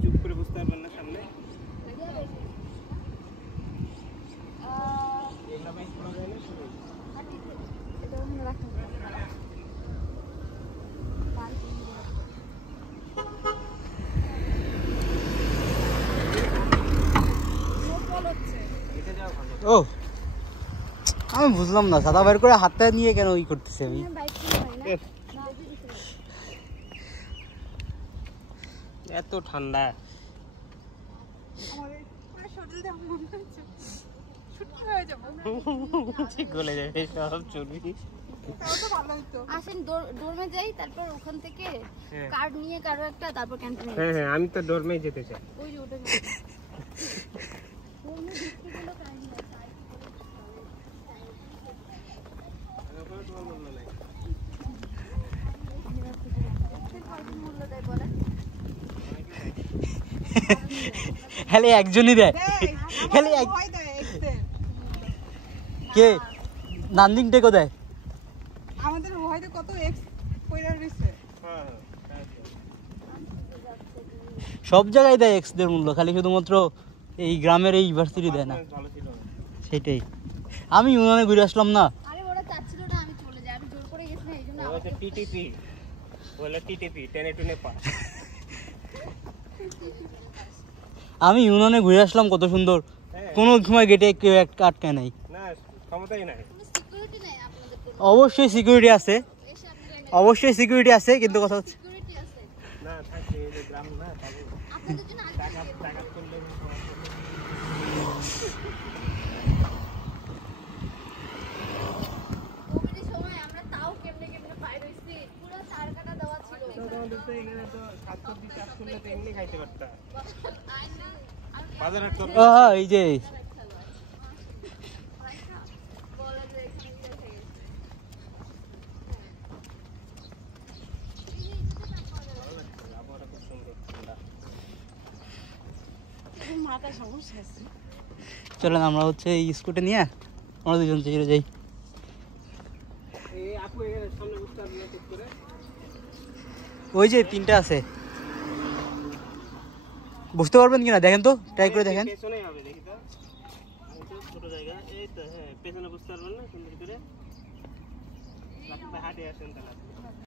চুপ করে বুঝতে পারবেন না সামনে ও আমি বুঝলাম না সাদা বের করে হাতটা নিয়ে কেন ই করতেছে আমি এত ঠান্ডা গলে যাবে সব চর্বি আসেন ডোরমে যাই তারপর ওখান থেকে কার্ড নিয়ে কারো একটা তারপর ক্যান্টিনে হ্যাঁ হ্যাঁ আমি তো ডোরমেই যেতে চাই ওই যে ওটা খালি একজনই দেয় খালি কে নান্দিং টেকো দেয় আমাদের হয়তো কত এক্স কইরা রইছে সব জায়গায় দেয় এক্সদের মূল্য খালি শুধুমাত্র এই গ্রামের এই ইউনিভার্সিটি দেয় না সেটাই আমি ইউনিয়নে ঘুরে আসলাম না আরে ওরা চাচ্ছিল না আমি চলে যাই আমি জোর করে গেছি না এইজন্য ওটা টিটিপি বলে টিটিপি টেনে টুনে পাস আমি ইউনিয়নে ঘুরে আসলাম কত সুন্দর কোনো সময় গেটে কেউ আটকায় নাই না ক্ষমতাই নাই সিকিউরিটি নাই আপনাদের কোনো অবশ্যই সিকিউরিটি আছে এসে আপনারা অবশ্যই সিকিউরিটি আছে কিন্তু কথা হচ্ছে সিকিউরিটি আছে না থাকে এই যে গ্রাম না পাবো আপনাদের জন্য টাকা টাকা করলে কোভিডের সময় আমরা তাও কেমনে কেমনে পাই রইছি পুরো চার কাটা দেওয়া ছিল আমাদের তো এখানে তো খাদ্য দিতে আসলে তো এমনি খাইতে পারতা বাজারে তো হ্যাঁ এই যে মাথা সমস্যা আছে চলেন আমরা হচ্ছে এই স্কুটি নিয়ে আমরা দুজন চেয়ে যাই এই আপু এর সামনে বুঝতে পারবেন না ঠিক করে ওই যে তিনটা আছে বুঝতে পারবেন কিনা দেখেন তো ট্রাই করে দেখেন পেছনেই হবে দেখি তো এই তো ছোট জায়গা এই তো হ্যাঁ পেছনে বুঝতে পারবেন না সুন্দর করে হাঁটে আসেন তাহলে